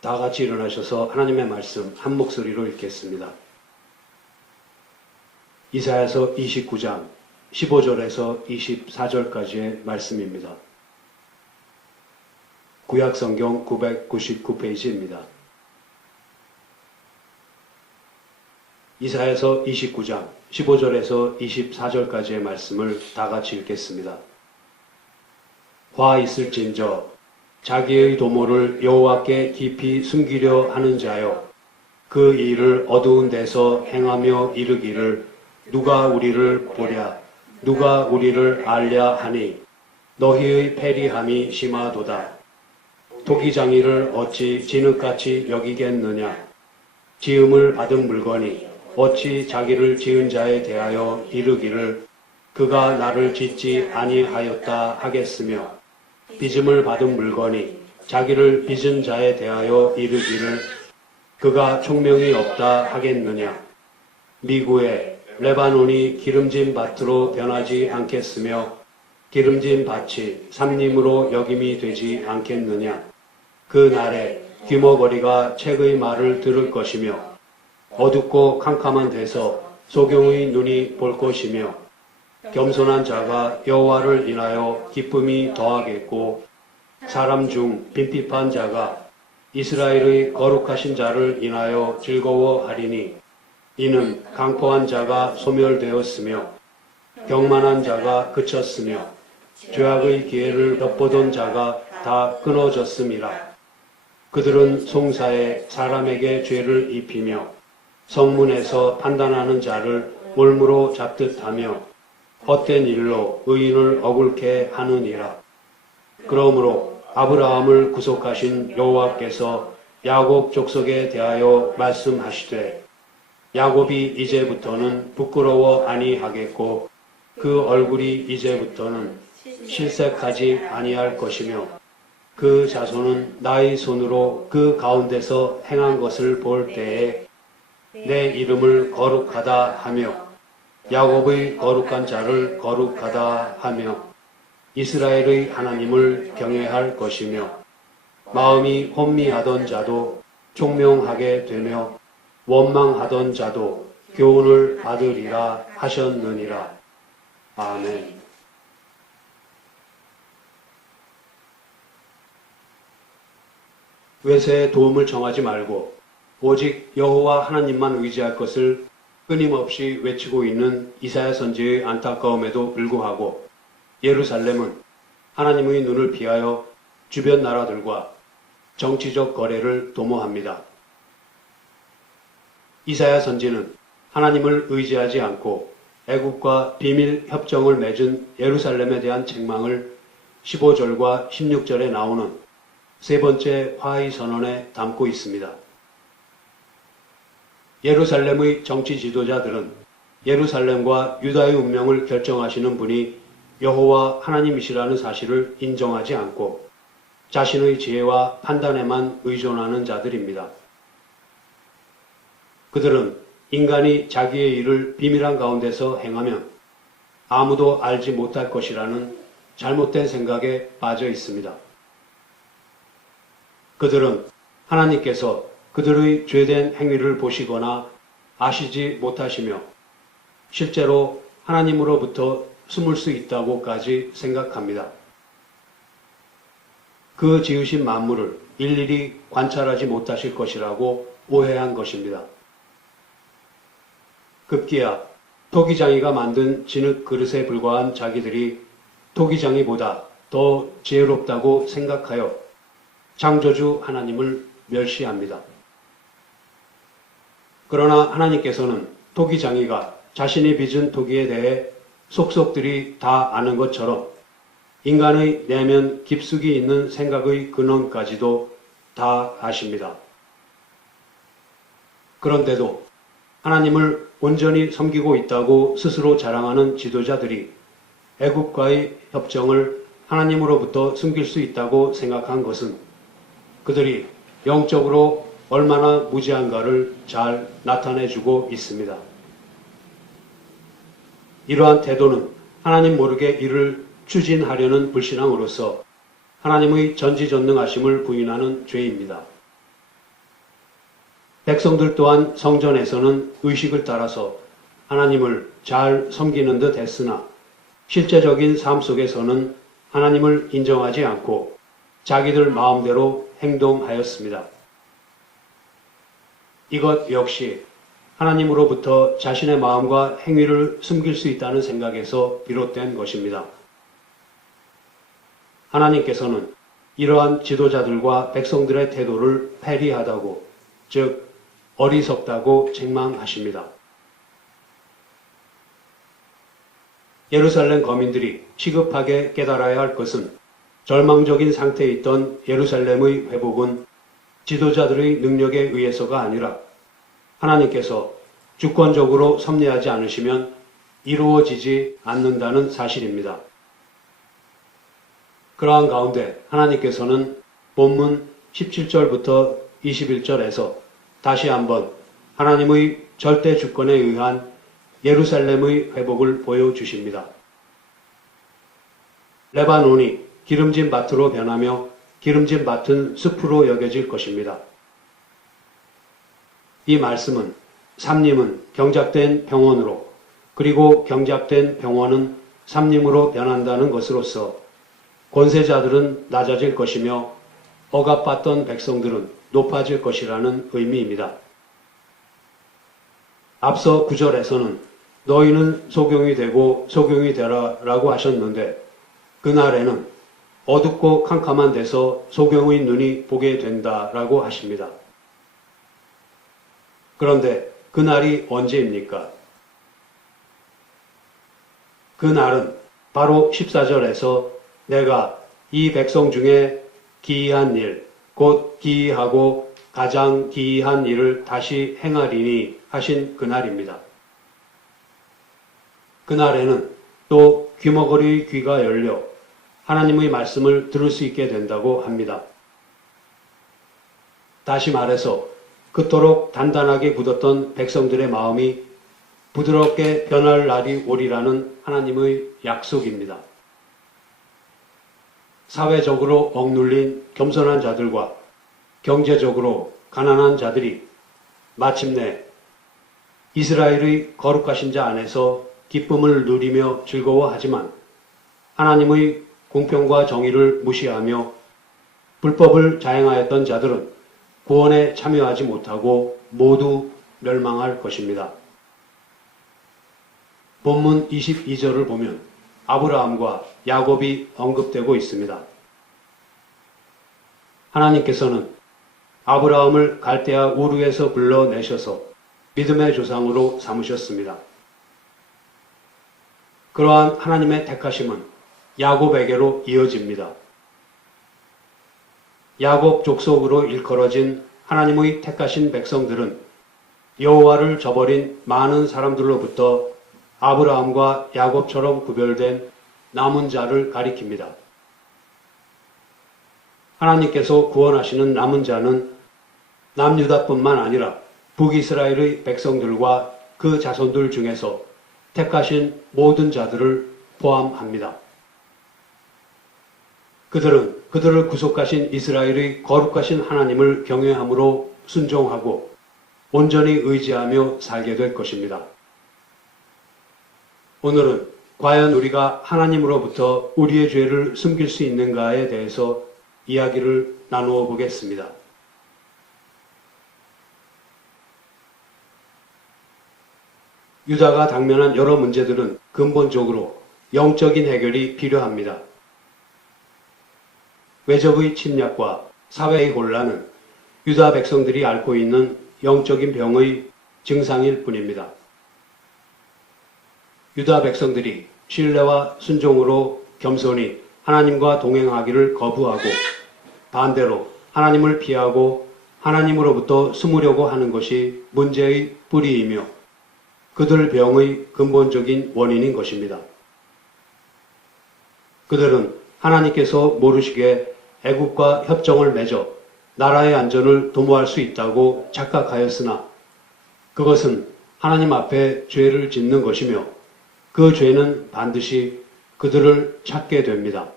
다 같이 일어나셔서 하나님의 말씀 한 목소리로 읽겠습니다. 이사야서 29장 15절에서 24절까지의 말씀입니다. 구약성경 999페이지입니다. 이사야서 29장 15절에서 24절까지의 말씀을 다 같이 읽겠습니다. 화 있을진저 자기의 도모를 여호와께 깊이 숨기려 하는 자여, 그 일을 어두운 데서 행하며 이르기를 누가 우리를 보랴, 누가 우리를 알랴 하니 너희의 패리함이 심하도다. 토기장이를 어찌 진흙같이 여기겠느냐. 지음을 받은 물건이 어찌 자기를 지은 자에 대하여 이르기를 그가 나를 짓지 아니하였다 하겠으며, 빚음을 받은 물건이 자기를 빚은 자에 대하여 이르기를 그가 총명이 없다 하겠느냐. 미구에 레바논이 기름진 밭으로 변하지 않겠으며 기름진 밭이 삼림으로 여김이 되지 않겠느냐. 그 날에 귀머거리가 책의 말을 들을 것이며 어둡고 캄캄한 데서 소경의 눈이 볼 것이며 겸손한 자가 여호와를 인하여 기쁨이 더하겠고 사람 중 빈핍한 자가 이스라엘의 거룩하신 자를 인하여 즐거워하리니 이는 강포한 자가 소멸되었으며 경만한 자가 그쳤으며 죄악의 기회를 엿보던 자가 다 끊어졌음이라. 그들은 송사에 사람에게 죄를 입히며 성문에서 판단하는 자를 올무로 잡듯 하며 헛된 일로 의인을 억울케 하느니라. 그러므로 아브라함을 구속하신 여호와께서 야곱 족속에 대하여 말씀하시되 야곱이 이제부터는 부끄러워 아니하겠고 그 얼굴이 이제부터는 실색하지 아니할 것이며 그 자손은 나의 손으로 그 가운데서 행한 것을 볼 때에 내 이름을 거룩하다 하며 야곱의 거룩한 자를 거룩하다 하며 이스라엘의 하나님을 경외할 것이며 마음이 혼미하던 자도 총명하게 되며 원망하던 자도 교훈을 받으리라 하셨느니라. 아멘. 외세의 도움을 청하지 말고 오직 여호와 하나님만 의지할 것을 끊임없이 외치고 있는 이사야 선지의 안타까움에도 불구하고 예루살렘은 하나님의 눈을 피하여 주변 나라들과 정치적 거래를 도모합니다. 이사야 선지는 하나님을 의지하지 않고 애국과 비밀 협정을 맺은 예루살렘에 대한 책망을 15절과 16절에 나오는 세 번째 화의 선언에 담고 있습니다. 예루살렘의 정치 지도자들은 예루살렘과 유다의 운명을 결정하시는 분이 여호와 하나님이시라는 사실을 인정하지 않고 자신의 지혜와 판단에만 의존하는 자들입니다. 그들은 인간이 자기의 일을 비밀한 가운데서 행하면 아무도 알지 못할 것이라는 잘못된 생각에 빠져 있습니다. 그들은 하나님께서 그들의 죄된 행위를 보시거나 아시지 못하시며 실제로 하나님으로부터 숨을 수 있다고까지 생각합니다. 그 지으신 만물을 일일이 관찰하지 못하실 것이라고 오해한 것입니다. 급기야 토기장이가 만든 진흙 그릇에 불과한 자기들이 토기장이보다 더 지혜롭다고 생각하여 창조주 하나님을 멸시합니다. 그러나 하나님께서는 토기장이가 자신이 빚은 토기에 대해 속속들이 다 아는 것처럼 인간의 내면 깊숙이 있는 생각의 근원까지도 다 아십니다. 그런데도 하나님을 온전히 섬기고 있다고 스스로 자랑하는 지도자들이 애국과의 협정을 하나님으로부터 숨길 수 있다고 생각한 것은 그들이 영적으로 얼마나 무지한가를 잘 나타내주고 있습니다. 이러한 태도는 하나님 모르게 이를 추진하려는 불신앙으로서 하나님의 전지전능하심을 부인하는 죄입니다. 백성들 또한 성전에서는 의식을 따라서 하나님을 잘 섬기는 듯 했으나 실제적인 삶 속에서는 하나님을 인정하지 않고 자기들 마음대로 행동하였습니다. 이것 역시 하나님으로부터 자신의 마음과 행위를 숨길 수 있다는 생각에서 비롯된 것입니다. 하나님께서는 이러한 지도자들과 백성들의 태도를 패리하다고, 즉 어리석다고 책망하십니다. 예루살렘 거민들이 시급하게 깨달아야 할 것은 절망적인 상태에 있던 예루살렘의 회복은 지도자들의 능력에 의해서가 아니라 하나님께서 주권적으로 섭리하지 않으시면 이루어지지 않는다는 사실입니다. 그러한 가운데 하나님께서는 본문 17절부터 21절에서 다시 한번 하나님의 절대 주권에 의한 예루살렘의 회복을 보여주십니다. 레바논이 기름진 밭으로 변하며 기름진 밭은 숲으로 여겨질 것입니다. 이 말씀은 삼림은 경작된 병원으로, 그리고 경작된 병원은 삼림으로 변한다는 것으로서 권세자들은 낮아질 것이며 억압받던 백성들은 높아질 것이라는 의미입니다. 앞서 9절에서는 너희는 소경이 되고 소경이 되라 라고 하셨는데, 그날에는 어둡고 캄캄한 데서 소경의 눈이 보게 된다라고 하십니다. 그런데 그날이 언제입니까? 그날은 바로 14절에서 내가 이 백성 중에 기이한 일, 곧 기이하고 가장 기이한 일을 다시 행하리니 하신 그날입니다. 그날에는 또 귀머거리의 귀가 열려 하나님의 말씀을 들을 수 있게 된다고 합니다. 다시 말해서 그토록 단단하게 굳었던 백성들의 마음이 부드럽게 변할 날이 오리라는 하나님의 약속입니다. 사회적으로 억눌린 겸손한 자들과 경제적으로 가난한 자들이 마침내 이스라엘의 거룩하신 자 안에서 기쁨을 누리며 즐거워하지만 하나님의 공평과 정의를 무시하며 불법을 자행하였던 자들은 구원에 참여하지 못하고 모두 멸망할 것입니다. 본문 22절을 보면 아브라함과 야곱이 언급되고 있습니다. 하나님께서는 아브라함을 갈대아 우르에서 불러내셔서 믿음의 조상으로 삼으셨습니다. 그러한 하나님의 택하심은 야곱에게로 이어집니다. 야곱 족속으로 일컬어진 하나님의 택하신 백성들은 여호와를 저버린 많은 사람들로부터 아브라함과 야곱처럼 구별된 남은 자를 가리킵니다. 하나님께서 구원하시는 남은 자는 남유다뿐만 아니라 북이스라엘의 백성들과 그 자손들 중에서 택하신 모든 자들을 포함합니다. 그들은 그들을 구속하신 이스라엘의 거룩하신 하나님을 경외함으로 순종하고 온전히 의지하며 살게 될 것입니다. 오늘은 과연 우리가 하나님으로부터 우리의 죄를 숨길 수 있는가에 대해서 이야기를 나누어 보겠습니다. 유다가 당면한 여러 문제들은 근본적으로 영적인 해결이 필요합니다. 외적의 침략과 사회의 혼란은 유다 백성들이 앓고 있는 영적인 병의 증상일 뿐입니다. 유다 백성들이 신뢰와 순종으로 겸손히 하나님과 동행하기를 거부하고 반대로 하나님을 피하고 하나님으로부터 숨으려고 하는 것이 문제의 뿌리이며 그들 병의 근본적인 원인인 것입니다. 그들은 하나님께서 모르시게 애국과 협정을 맺어 나라의 안전을 도모할 수 있다고 착각하였으나 그것은 하나님 앞에 죄를 짓는 것이며 그 죄는 반드시 그들을 찾게 됩니다.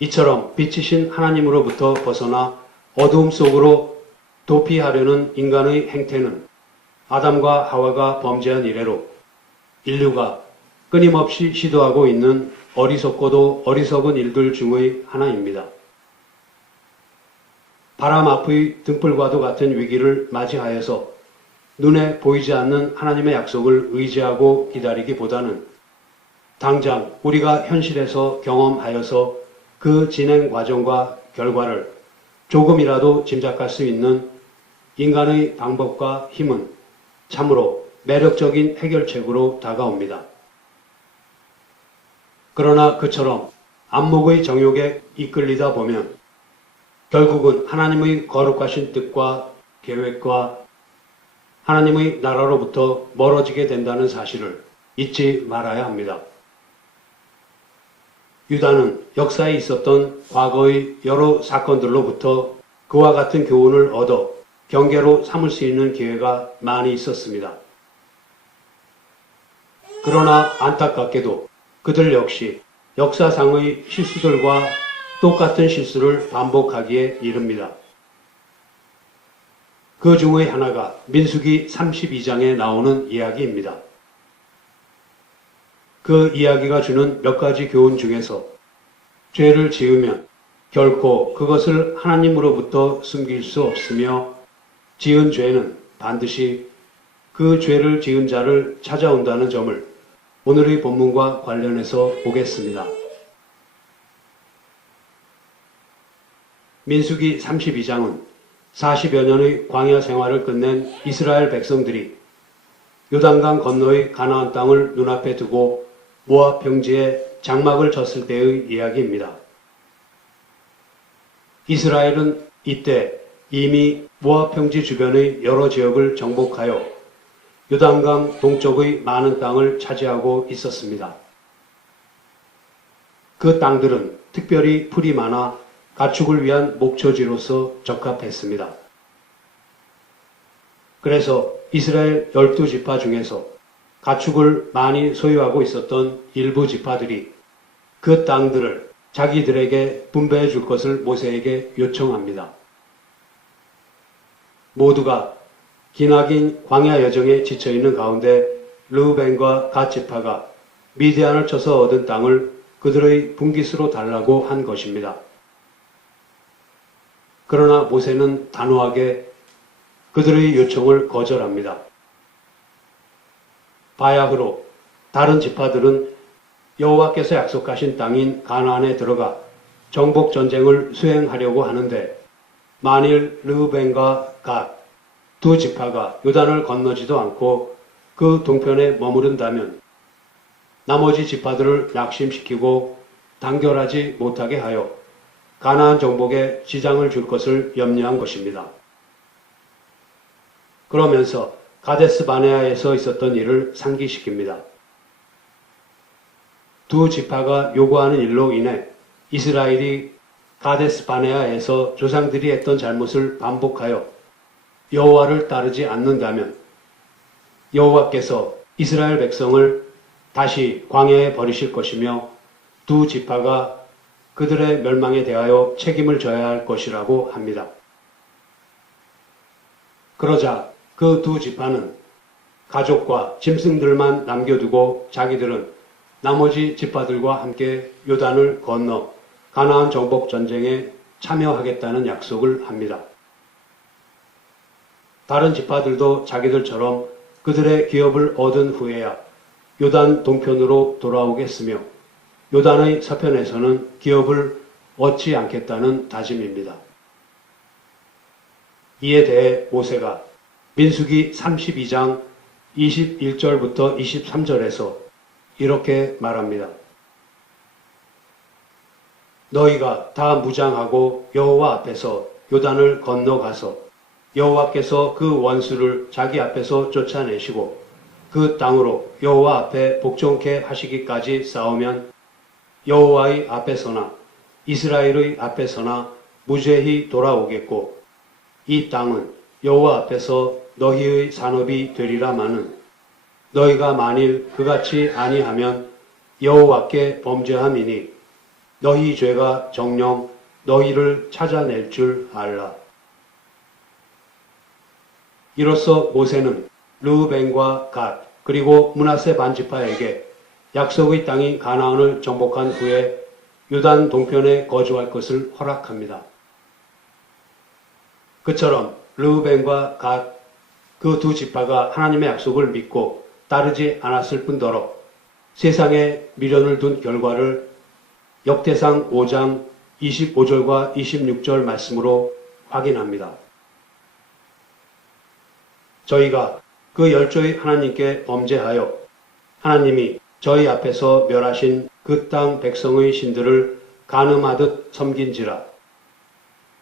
이처럼 빛이신 하나님으로부터 벗어나 어두움 속으로 도피하려는 인간의 행태는 아담과 하와가 범죄한 이래로 인류가 끊임없이 시도하고 있는 어리석고도 어리석은 일들 중의 하나입니다. 바람 앞의 등불과도 같은 위기를 맞이하여서 눈에 보이지 않는 하나님의 약속을 의지하고 기다리기보다는 당장 우리가 현실에서 경험하여서 그 진행 과정과 결과를 조금이라도 짐작할 수 있는 인간의 방법과 힘은 참으로 매력적인 해결책으로 다가옵니다. 그러나 그처럼 안목의 정욕에 이끌리다 보면 결국은 하나님의 거룩하신 뜻과 계획과 하나님의 나라로부터 멀어지게 된다는 사실을 잊지 말아야 합니다. 유다는 역사에 있었던 과거의 여러 사건들로부터 그와 같은 교훈을 얻어 경계로 삼을 수 있는 기회가 많이 있었습니다. 그러나 안타깝게도 그들 역시 역사상의 실수들과 똑같은 실수를 반복하기에 이릅니다. 그 중의 하나가 민수기 32장에 나오는 이야기입니다. 그 이야기가 주는 몇 가지 교훈 중에서 죄를 지으면 결코 그것을 하나님으로부터 숨길 수 없으며 지은 죄는 반드시 그 죄를 지은 자를 찾아온다는 점을 오늘의 본문과 관련해서 보겠습니다. 민수기 32장은 40여 년의 광야 생활을 끝낸 이스라엘 백성들이 요단강 건너의 가나안 땅을 눈앞에 두고 모압 평지에 장막을 쳤을 때의 이야기입니다. 이스라엘은 이때 이미 모압 평지 주변의 여러 지역을 정복하여 요단강 동쪽의 많은 땅을 차지하고 있었습니다. 그 땅들은 특별히 풀이 많아 가축을 위한 목초지로서 적합했습니다. 그래서 이스라엘 12지파 중에서 가축을 많이 소유하고 있었던 일부 지파들이 그 땅들을 자기들에게 분배해 줄 것을 모세에게 요청합니다. 모두가 기나긴 광야 여정에 지쳐있는 가운데 르우벤과 갓 지파가 미디안을 쳐서 얻은 땅을 그들의 분깃으로 달라고 한 것입니다. 그러나 모세는 단호하게 그들의 요청을 거절합니다. 바야흐로 다른 지파들은 여호와께서 약속하신 땅인 가나안에 들어가 정복 전쟁을 수행하려고 하는데 만일 르우벤과 갓 두 지파가 요단을 건너지도 않고 그 동편에 머무른다면 나머지 지파들을 낙심시키고 단결하지 못하게 하여 가나안 정복에 지장을 줄 것을 염려한 것입니다. 그러면서 가데스 바네아에서 있었던 일을 상기시킵니다. 두 지파가 요구하는 일로 인해 이스라엘이 가데스 바네아에서 조상들이 했던 잘못을 반복하여 여호와를 따르지 않는다면 여호와께서 이스라엘 백성을 다시 광야에 버리실 것이며 두 지파가 그들의 멸망에 대하여 책임을 져야 할 것이라고 합니다. 그러자 그 두 지파는 가족과 짐승들만 남겨두고 자기들은 나머지 지파들과 함께 요단을 건너 가나안 정복 전쟁에 참여하겠다는 약속을 합니다. 다른 지파들도 자기들처럼 그들의 기업을 얻은 후에야 요단 동편으로 돌아오겠으며 요단의 서편에서는 기업을 얻지 않겠다는 다짐입니다. 이에 대해 모세가 민수기 32장 21절부터 23절에서 이렇게 말합니다. 너희가 다 무장하고 여호와 앞에서 요단을 건너가서 여호와께서 그 원수를 자기 앞에서 쫓아내시고 그 땅으로 여호와 앞에 복종케 하시기까지 싸우면 여호와의 앞에서나 이스라엘의 앞에서나 무죄히 돌아오겠고 이 땅은 여호와 앞에서 너희의 산업이 되리라마는 너희가 만일 그같이 아니하면 여호와께 범죄함이니 너희 죄가 정녕 너희를 찾아낼 줄 알라. 이로써 모세는 르우벤과 갓 그리고 므낫세 반지파에게 약속의 땅인 가나안을 정복한 후에 요단 동편에 거주할 것을 허락합니다. 그처럼 르우벤과 갓 그 두 지파가 하나님의 약속을 믿고 따르지 않았을 뿐더러 세상에 미련을 둔 결과를 역대상 5장 25절과 26절 말씀으로 확인합니다. 저희가 그 열조의 하나님께 범죄하여 하나님이 저희 앞에서 멸하신 그 땅 백성의 신들을 간음하듯 섬긴지라.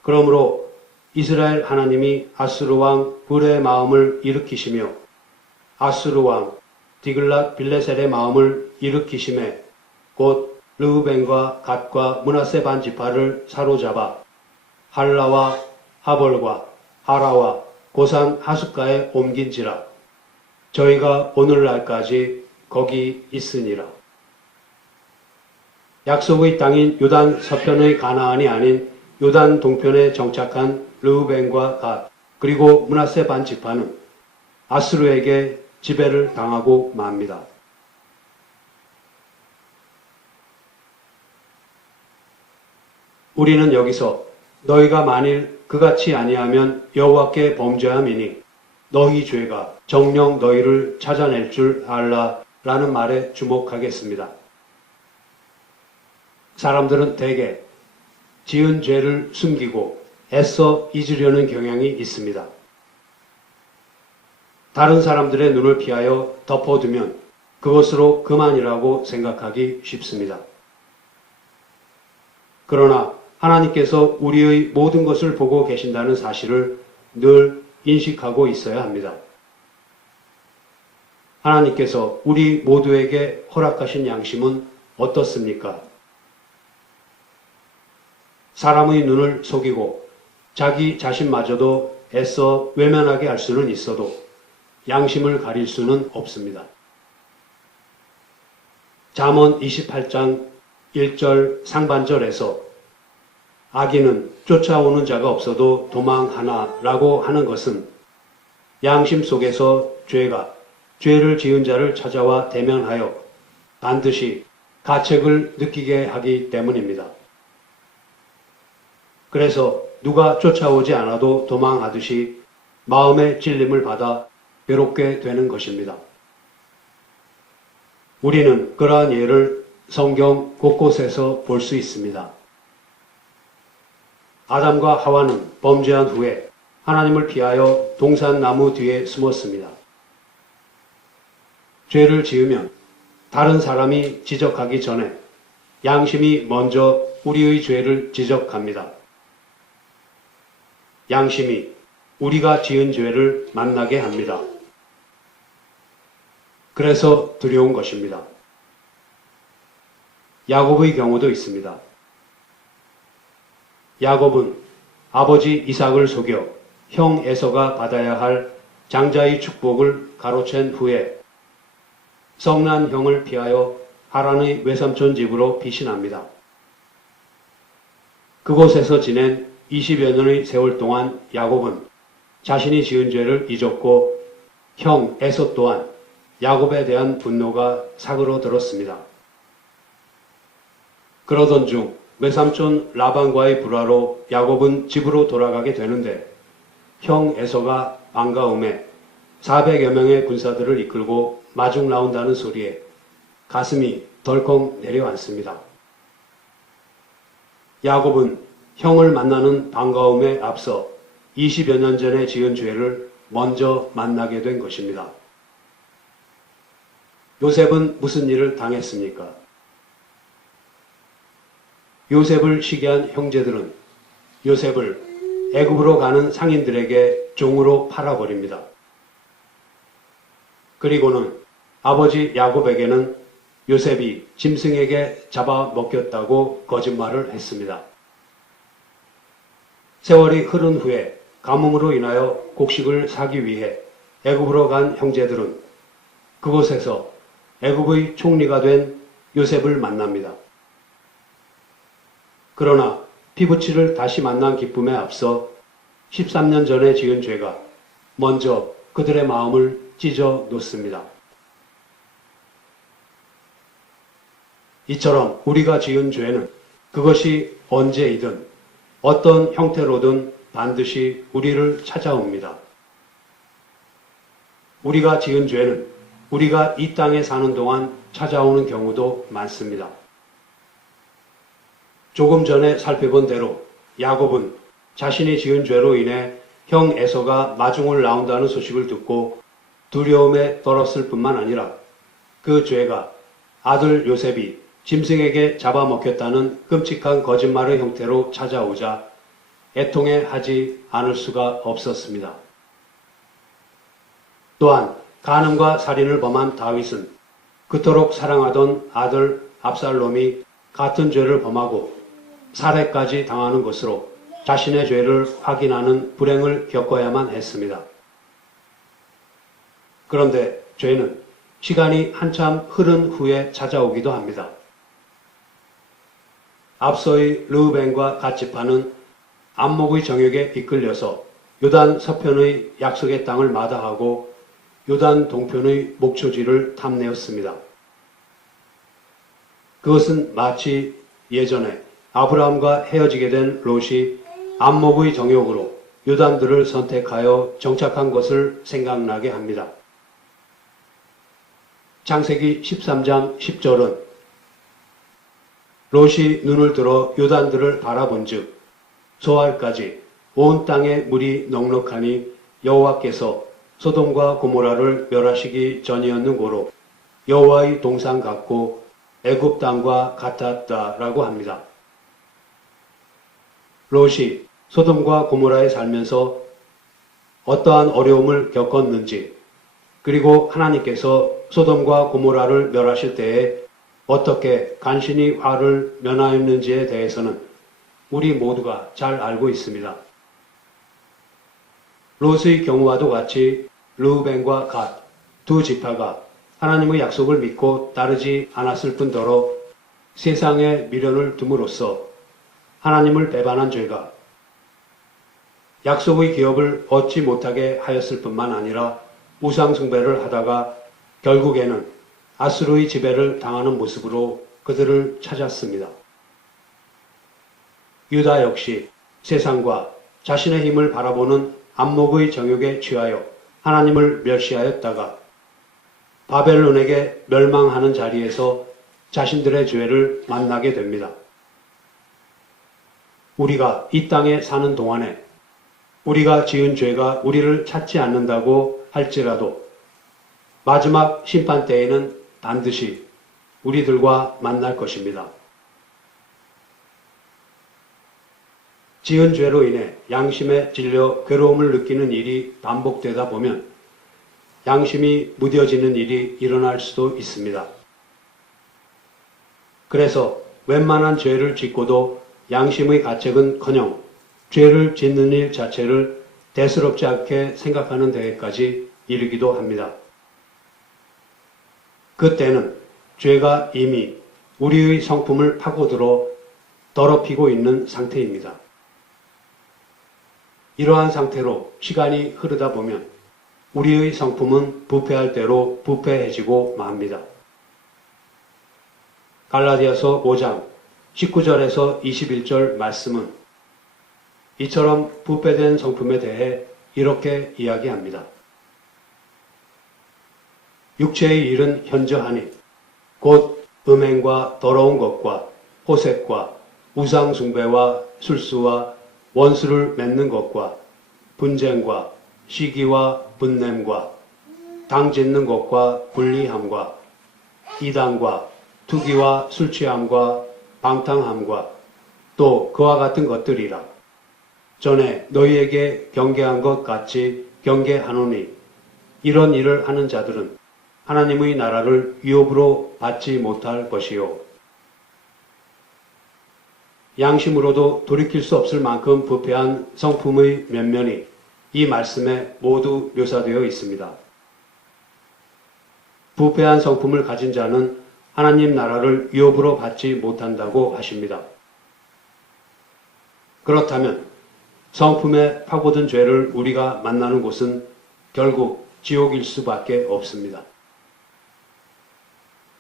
그러므로 이스라엘 하나님이 아수르 왕 불의 마음을 일으키시며 아수르 왕 디글랏 빌레셀의 마음을 일으키심에 곧 르우벤과 갓과 므낫세 반지파를 사로잡아 할라와 하볼과 하라와 고산 하숫가에 옮긴지라. 저희가 오늘날까지 거기 있으니라. 약속의 땅인 요단 서편의 가나안이 아닌 요단 동편에 정착한 르우벤과 갓 그리고 므낫세 반지파는 아수르에게 지배를 당하고 맙니다. 우리는 여기서 너희가 만일 그같이 아니하면 여호와께 범죄함이니 너희 죄가 정녕 너희를 찾아낼 줄 알라 라는 말에 주목하겠습니다. 사람들은 대개 지은 죄를 숨기고 애써 잊으려는 경향이 있습니다. 다른 사람들의 눈을 피하여 덮어두면 그것으로 그만이라고 생각하기 쉽습니다. 그러나 하나님께서 우리의 모든 것을 보고 계신다는 사실을 늘 인식하고 있어야 합니다. 하나님께서 우리 모두에게 허락하신 양심은 어떻습니까? 사람의 눈을 속이고 자기 자신마저도 애써 외면하게 할 수는 있어도 양심을 가릴 수는 없습니다. 잠언 28장 1절 상반절에서 악인은 쫓아오는 자가 없어도 도망하나라고 하는 것은 양심 속에서 죄가 죄를 지은 자를 찾아와 대면하여 반드시 가책을 느끼게 하기 때문입니다. 그래서 누가 쫓아오지 않아도 도망하듯이 마음의 찔림을 받아 괴롭게 되는 것입니다. 우리는 그러한 예를 성경 곳곳에서 볼 수 있습니다. 아담과 하와는 범죄한 후에 하나님을 피하여 동산나무 뒤에 숨었습니다. 죄를 지으면 다른 사람이 지적하기 전에 양심이 먼저 우리의 죄를 지적합니다. 양심이 우리가 지은 죄를 만나게 합니다. 그래서 두려운 것입니다. 야곱의 경우도 있습니다. 야곱은 아버지 이삭을 속여 형 에서가 받아야 할 장자의 축복을 가로챈 후에 성난 형을 피하여 하란의 외삼촌 집으로 피신합니다. 그곳에서 지낸 20여 년의 세월 동안 야곱은 자신이 지은 죄를 잊었고 형 에서 또한 야곱에 대한 분노가 사그러들었습니다. 그러던 중 외삼촌 라반과의 불화로 야곱은 집으로 돌아가게 되는데 형 에서가 반가움에 400여 명의 군사들을 이끌고 마중 나온다는 소리에 가슴이 덜컥 내려앉습니다. 야곱은 형을 만나는 반가움에 앞서 20여 년 전에 지은 죄를 먼저 만나게 된 것입니다. 요셉은 무슨 일을 당했습니까? 요셉을 시기한 형제들은 요셉을 애굽으로 가는 상인들에게 종으로 팔아버립니다. 그리고는 아버지 야곱에게는 요셉이 짐승에게 잡아먹혔다고 거짓말을 했습니다. 세월이 흐른 후에 가뭄으로 인하여 곡식을 사기 위해 애굽으로 간 형제들은 그곳에서 애굽의 총리가 된 요셉을 만납니다. 그러나 피부치를 다시 만난 기쁨에 앞서 13년 전에 지은 죄가 먼저 그들의 마음을 찢어 놓습니다. 이처럼 우리가 지은 죄는 그것이 언제이든 어떤 형태로든 반드시 우리를 찾아옵니다. 우리가 지은 죄는 우리가 이 땅에 사는 동안 찾아오는 경우도 많습니다. 조금 전에 살펴본 대로 야곱은 자신이 지은 죄로 인해 형 에서가 마중을 나온다는 소식을 듣고 두려움에 떨었을 뿐만 아니라 그 죄가 아들 요셉이 짐승에게 잡아먹혔다는 끔찍한 거짓말의 형태로 찾아오자 애통해 하지 않을 수가 없었습니다. 또한 간음과 살인을 범한 다윗은 그토록 사랑하던 아들 압살롬이 같은 죄를 범하고 살해까지 당하는 것으로 자신의 죄를 확인하는 불행을 겪어야만 했습니다. 그런데 죄는 시간이 한참 흐른 후에 찾아오기도 합니다. 앞서의 르우벤과 갓지파는 안목의 정욕에 이끌려서 요단 서편의 약속의 땅을 마다하고 요단 동편의 목초지를 탐내었습니다. 그것은 마치 예전에 아브라함과 헤어지게 된 롯이 안목의 정욕으로 요단들을 선택하여 정착한 것을 생각나게 합니다. 창세기 13장 10절은 롯이 눈을 들어 요단들을 바라본즉 소알까지 온 땅에 물이 넉넉하니 여호와께서 소돔과 고모라를 멸하시기 전이었는고로 여호와의 동산 같고 애굽 땅과 같았다라고 합니다. 롯이 소돔과 고모라에 살면서 어떠한 어려움을 겪었는지, 그리고 하나님께서 소돔과 고모라를 멸하실 때에 어떻게 간신히 화를 면하였는지에 대해서는 우리 모두가 잘 알고 있습니다. 롯의 경우와도 같이 르우벤과 갓 두 지파가 하나님의 약속을 믿고 따르지 않았을 뿐더러 세상에 미련을 둠으로써 하나님을 배반한 죄가 약속의 기업을 얻지 못하게 하였을 뿐만 아니라 우상 숭배를 하다가 결국에는 아수르의 지배를 당하는 모습으로 그들을 찾았습니다. 유다 역시 세상과 자신의 힘을 바라보는 안목의 정욕에 취하여 하나님을 멸시하였다가 바벨론에게 멸망하는 자리에서 자신들의 죄를 만나게 됩니다. 우리가 이 땅에 사는 동안에 우리가 지은 죄가 우리를 찾지 않는다고 할지라도 마지막 심판 때에는 반드시 우리들과 만날 것입니다. 지은 죄로 인해 양심에 찔려 괴로움을 느끼는 일이 반복되다 보면 양심이 무뎌지는 일이 일어날 수도 있습니다. 그래서 웬만한 죄를 짓고도 양심의 가책은커녕 죄를 짓는 일 자체를 대수롭지 않게 생각하는 데까지 이르기도 합니다. 그때는 죄가 이미 우리의 성품을 파고들어 더럽히고 있는 상태입니다. 이러한 상태로 시간이 흐르다 보면 우리의 성품은 부패할 대로 부패해지고 맙니다. 갈라디아서 5장 19절에서 21절 말씀은 이처럼 부패된 성품에 대해 이렇게 이야기합니다. 육체의 일은 현저하니 곧 음행과 더러운 것과 호색과 우상 숭배와 술수와 원수를 맺는 것과 분쟁과 시기와 분냄과 당짓는 것과 불리함과 이단과 투기와 술취함과 방탕함과 또 그와 같은 것들이라. 전에 너희에게 경계한 것 같이 경계하노니 이런 일을 하는 자들은 하나님의 나라를 유업으로 받지 못할 것이요. 양심으로도 돌이킬 수 없을 만큼 부패한 성품의 면면이 이 말씀에 모두 묘사되어 있습니다. 부패한 성품을 가진 자는 하나님 나라를 유업으로 받지 못한다고 하십니다. 그렇다면 성품에 파고든 죄를 우리가 만나는 곳은 결국 지옥일 수밖에 없습니다.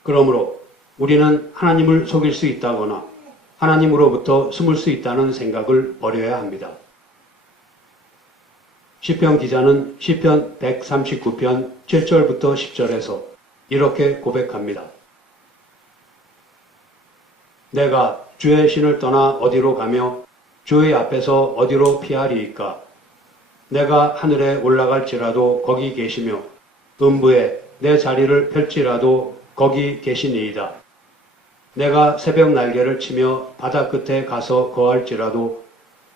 그러므로 우리는 하나님을 속일 수 있다거나 하나님으로부터 숨을 수 있다는 생각을 버려야 합니다. 시편 기자는 시편 139편 7절부터 10절에서 이렇게 고백합니다. 내가 주의 신을 떠나 어디로 가며 주의 앞에서 어디로 피하리이까? 내가 하늘에 올라갈지라도 거기 계시며 음부에 내 자리를 펼지라도 거기 계시니이다. 내가 새벽 날개를 치며 바다 끝에 가서 거할지라도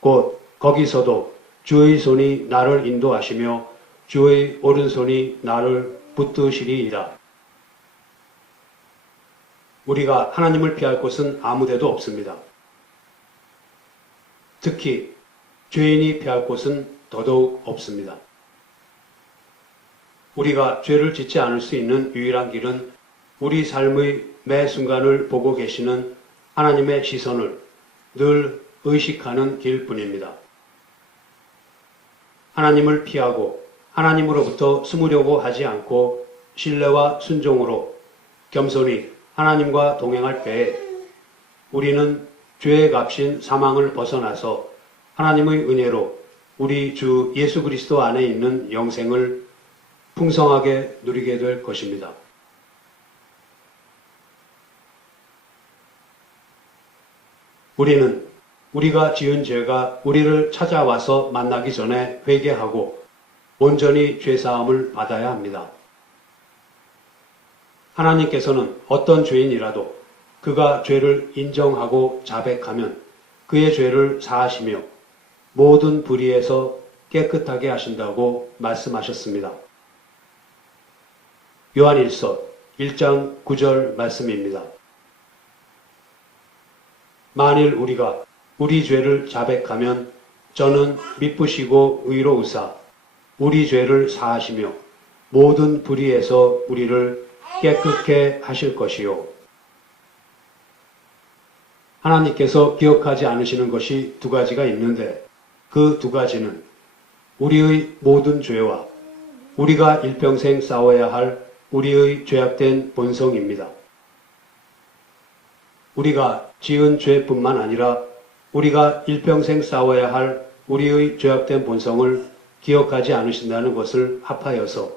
곧 거기서도 주의 손이 나를 인도하시며 주의 오른손이 나를 붙드시리이다. 우리가 하나님을 피할 곳은 아무데도 없습니다. 특히 죄인이 피할 곳은 더더욱 없습니다. 우리가 죄를 짓지 않을 수 있는 유일한 길은 우리 삶의 매 순간을 보고 계시는 하나님의 시선을 늘 의식하는 길뿐입니다. 하나님을 피하고 하나님으로부터 숨으려고 하지 않고 신뢰와 순종으로 겸손히 하나님과 동행할 때에 우리는 죄의 값인 사망을 벗어나서 하나님의 은혜로 우리 주 예수 그리스도 안에 있는 영생을 풍성하게 누리게 될 것입니다. 우리는 우리가 지은 죄가 우리를 찾아와서 만나기 전에 회개하고 온전히 죄사함을 받아야 합니다. 하나님께서는 어떤 죄인이라도 그가 죄를 인정하고 자백하면 그의 죄를 사하시며 모든 불의에서 깨끗하게 하신다고 말씀하셨습니다. 요한일서 1장 9절 말씀입니다. 만일 우리가 우리 죄를 자백하면 저는 미쁘시고 의로우사 우리 죄를 사하시며 모든 불의에서 우리를 깨끗게 하실 것이요. 하나님께서 기억하지 않으시는 것이 두 가지가 있는데 그 두 가지는 우리의 모든 죄와 우리가 일평생 싸워야 할 우리의 죄악된 본성입니다. 우리가 지은 죄뿐만 아니라 우리가 일평생 싸워야 할 우리의 죄악된 본성을 기억하지 않으신다는 것을 합하여서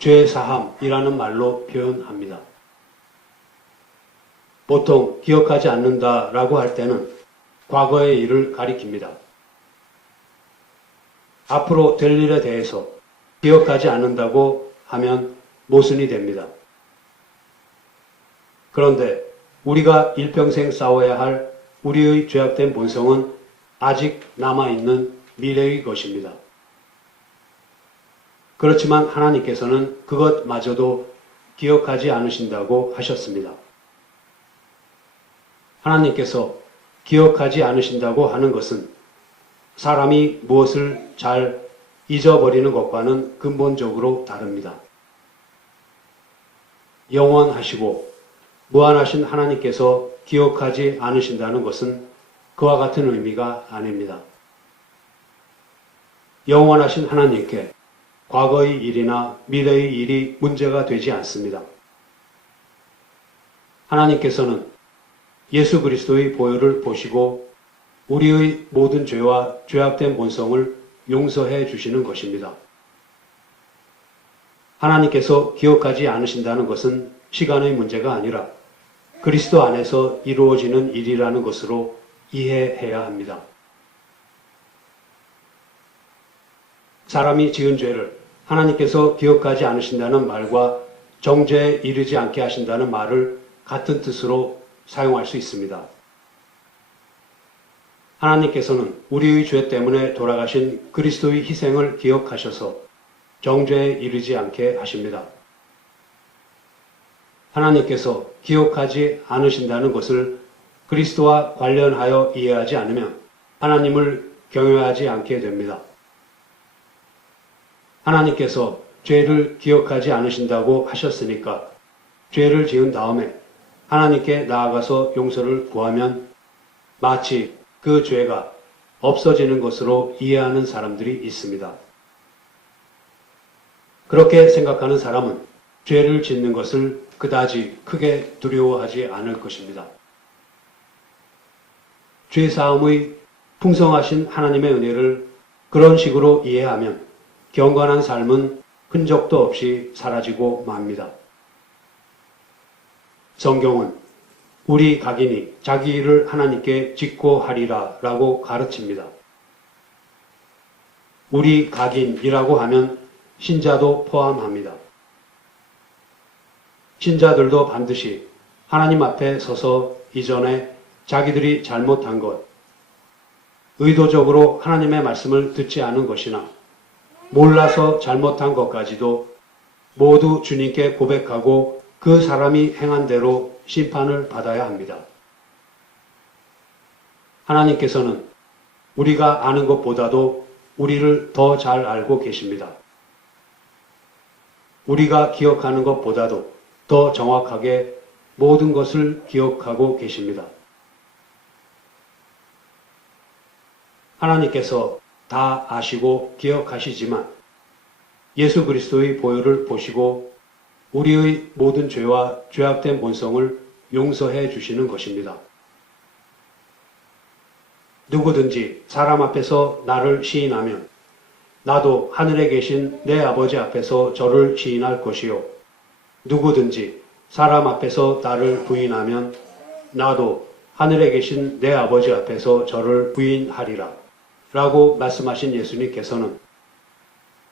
죄사함이라는 말로 표현합니다. 보통 기억하지 않는다라고 할 때는 과거의 일을 가리킵니다. 앞으로 될 일에 대해서 기억하지 않는다고 하면 모순이 됩니다. 그런데 우리가 일평생 싸워야 할 우리의 죄악된 본성은 아직 남아있는 미래의 것입니다. 그렇지만 하나님께서는 그것마저도 기억하지 않으신다고 하셨습니다. 하나님께서 기억하지 않으신다고 하는 것은 사람이 무엇을 잘 잊어버리는 것과는 근본적으로 다릅니다. 영원하시고 무한하신 하나님께서 기억하지 않으신다는 것은 그와 같은 의미가 아닙니다. 영원하신 하나님께 과거의 일이나 미래의 일이 문제가 되지 않습니다. 하나님께서는 예수 그리스도의 보혈을 보시고 우리의 모든 죄와 죄악된 본성을 용서해 주시는 것입니다. 하나님께서 기억하지 않으신다는 것은 시간의 문제가 아니라 그리스도 안에서 이루어지는 일이라는 것으로 이해해야 합니다. 사람이 지은 죄를 하나님께서 기억하지 않으신다는 말과 정죄에 이르지 않게 하신다는 말을 같은 뜻으로 사용할 수 있습니다. 하나님께서는 우리의 죄 때문에 돌아가신 그리스도의 희생을 기억하셔서 정죄에 이르지 않게 하십니다. 하나님께서 기억하지 않으신다는 것을 그리스도와 관련하여 이해하지 않으면 하나님을 경외하지 않게 됩니다. 하나님께서 죄를 기억하지 않으신다고 하셨으니까 죄를 지은 다음에 하나님께 나아가서 용서를 구하면 마치 그 죄가 없어지는 것으로 이해하는 사람들이 있습니다. 그렇게 생각하는 사람은 죄를 짓는 것을 그다지 크게 두려워하지 않을 것입니다. 죄사함의 풍성하신 하나님의 은혜를 그런 식으로 이해하면 경건한 삶은 흔적도 없이 사라지고 맙니다. 성경은 우리 각인이 자기 일을 하나님께 짓고 하리라 라고 가르칩니다. 우리 각인이라고 하면 신자도 포함합니다. 신자들도 반드시 하나님 앞에 서서 이전에 자기들이 잘못한 것, 의도적으로 하나님의 말씀을 듣지 않은 것이나 몰라서 잘못한 것까지도 모두 주님께 고백하고 그 사람이 행한 대로 심판을 받아야 합니다. 하나님께서는 우리가 아는 것보다도 우리를 더 잘 알고 계십니다. 우리가 기억하는 것보다도 더 정확하게 모든 것을 기억하고 계십니다. 하나님께서 다 아시고 기억하시지만 예수 그리스도의 보혈을 보시고 우리의 모든 죄와 죄악된 본성을 용서해 주시는 것입니다. 누구든지 사람 앞에서 나를 시인하면 나도 하늘에 계신 내 아버지 앞에서 저를 시인할 것이요. 누구든지 사람 앞에서 나를 부인하면 나도 하늘에 계신 내 아버지 앞에서 저를 부인하리라. 라고 말씀하신 예수님께서는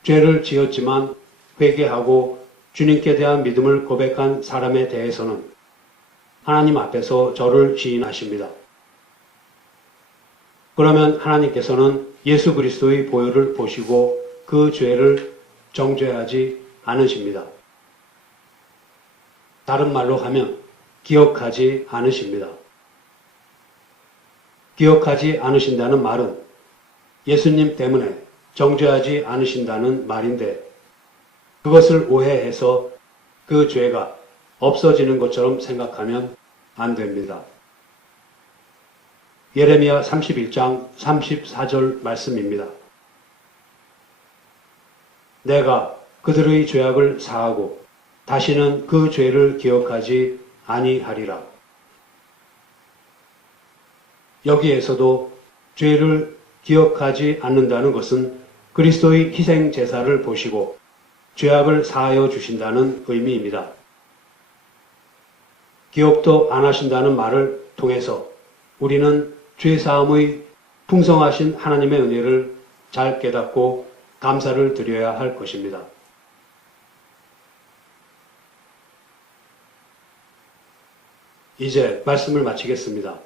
죄를 지었지만 회개하고 주님께 대한 믿음을 고백한 사람에 대해서는 하나님 앞에서 저를 시인하십니다. 그러면 하나님께서는 예수 그리스도의 보혈을 보시고 그 죄를 정죄하지 않으십니다. 다른 말로 하면 기억하지 않으십니다. 기억하지 않으신다는 말은 예수님 때문에 정죄하지 않으신다는 말인데 그것을 오해해서 그 죄가 없어지는 것처럼 생각하면 안 됩니다. 예레미야 31장 34절 말씀입니다. 내가 그들의 죄악을 사하고 다시는 그 죄를 기억하지 아니하리라. 여기에서도 죄를 기억하지 않는다는 것은 그리스도의 희생 제사를 보시고 죄악을 사하여 주신다는 의미입니다. 기억도 안 하신다는 말을 통해서 우리는 죄사함의 풍성하신 하나님의 은혜를 잘 깨닫고 감사를 드려야 할 것입니다. 이제 말씀을 마치겠습니다.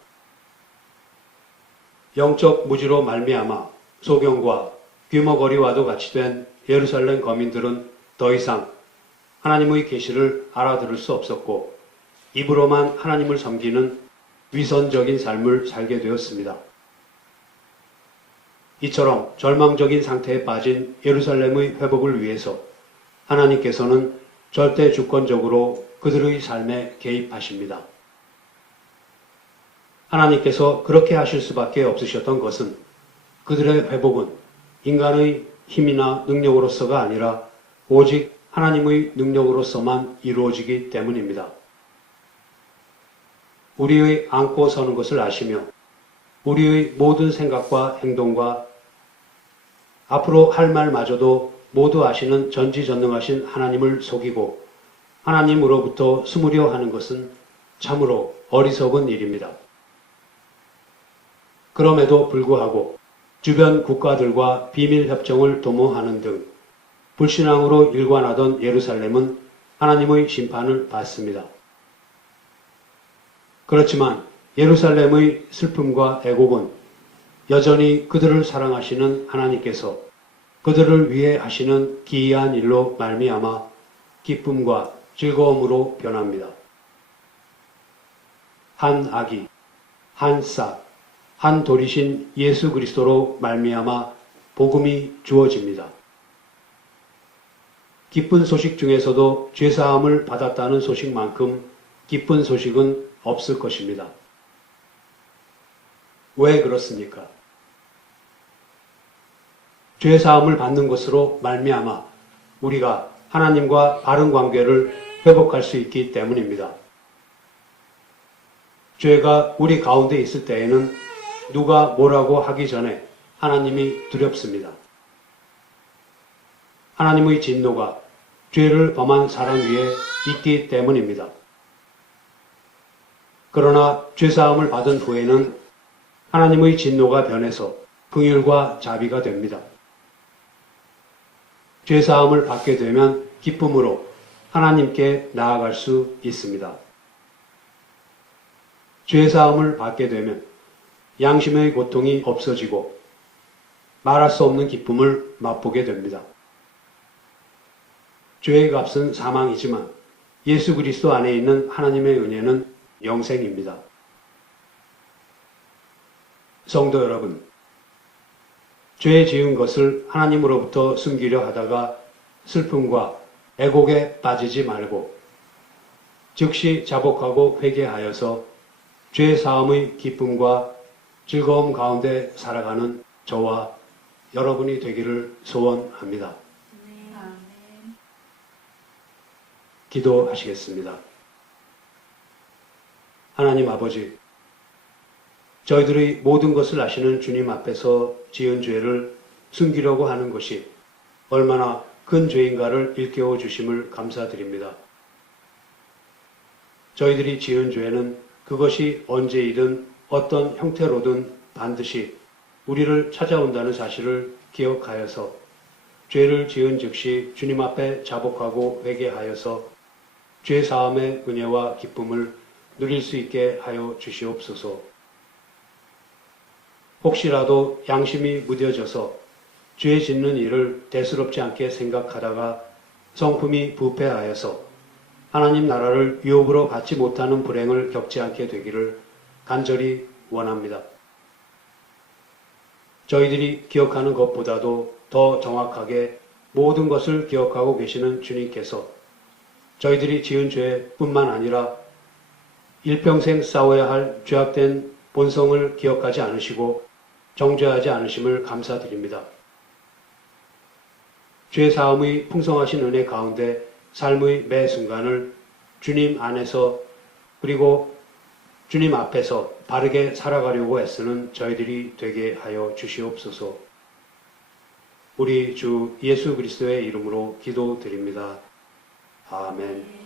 영적 무지로 말미암아 소경과 귀머거리와도 같이 된 예루살렘 거민들은 더 이상 하나님의 계시를 알아들을 수 없었고 입으로만 하나님을 섬기는 위선적인 삶을 살게 되었습니다. 이처럼 절망적인 상태에 빠진 예루살렘의 회복을 위해서 하나님께서는 절대 주권적으로 그들의 삶에 개입하십니다. 하나님께서 그렇게 하실 수밖에 없으셨던 것은 그들의 회복은 인간의 힘이나 능력으로서가 아니라 오직 하나님의 능력으로서만 이루어지기 때문입니다. 우리의 안고 서는 것을 아시며 우리의 모든 생각과 행동과 앞으로 할 말마저도 모두 아시는 전지전능하신 하나님을 속이고 하나님으로부터 숨으려 하는 것은 참으로 어리석은 일입니다. 그럼에도 불구하고 주변 국가들과 비밀협정을 도모하는 등 불신앙으로 일관하던 예루살렘은 하나님의 심판을 받습니다. 그렇지만 예루살렘의 슬픔과 애곡은 여전히 그들을 사랑하시는 하나님께서 그들을 위해 하시는 기이한 일로 말미암아 기쁨과 즐거움으로 변합니다. 한 아기, 한 싹, 한 돌이신 예수 그리스도로 말미암아 복음이 주어집니다. 기쁜 소식 중에서도 죄사함을 받았다는 소식만큼 기쁜 소식은 없을 것입니다. 왜 그렇습니까? 죄사함을 받는 것으로 말미암아 우리가 하나님과 바른 관계를 회복할 수 있기 때문입니다. 죄가 우리 가운데 있을 때에는 누가 뭐라고 하기 전에 하나님이 두렵습니다. 하나님의 진노가 죄를 범한 사람 위에 있기 때문입니다. 그러나 죄사함을 받은 후에는 하나님의 진노가 변해서 긍휼과 자비가 됩니다. 죄사함을 받게 되면 기쁨으로 하나님께 나아갈 수 있습니다. 죄사함을 받게 되면 양심의 고통이 없어지고 말할 수 없는 기쁨을 맛보게 됩니다. 죄의 값은 사망이지만 예수 그리스도 안에 있는 하나님의 은혜는 영생입니다. 성도 여러분, 죄 지은 것을 하나님으로부터 숨기려 하다가 슬픔과 애곡에 빠지지 말고 즉시 자복하고 회개하여서 죄 사함의 기쁨과 즐거움 가운데 살아가는 저와 여러분이 되기를 소원합니다. 기도하시겠습니다. 하나님 아버지, 저희들의 모든 것을 아시는 주님 앞에서 지은 죄를 숨기려고 하는 것이 얼마나 큰 죄인가를 일깨워 주심을 감사드립니다. 저희들이 지은 죄는 그것이 언제이든 어떤 형태로든 반드시 우리를 찾아온다는 사실을 기억하여서 죄를 지은 즉시 주님 앞에 자복하고 회개하여서 죄 사함의 은혜와 기쁨을 누릴 수 있게 하여 주시옵소서. 혹시라도 양심이 무뎌져서 죄 짓는 일을 대수롭지 않게 생각하다가 성품이 부패하여서 하나님 나라를 유업으로 받지 못하는 불행을 겪지 않게 되기를 간절히 원합니다. 저희들이 기억하는 것보다도 더 정확하게 모든 것을 기억하고 계시는 주님께서 저희들이 지은 죄뿐만 아니라 일평생 싸워야 할 죄악된 본성을 기억하지 않으시고 정죄하지 않으심을 감사드립니다. 죄 사함의 풍성하신 은혜 가운데 삶의 매 순간을 주님 안에서 그리고 주님 앞에서 바르게 살아가려고 애쓰는 저희들이 되게 하여 주시옵소서. 우리 주 예수 그리스도의 이름으로 기도드립니다. 아멘.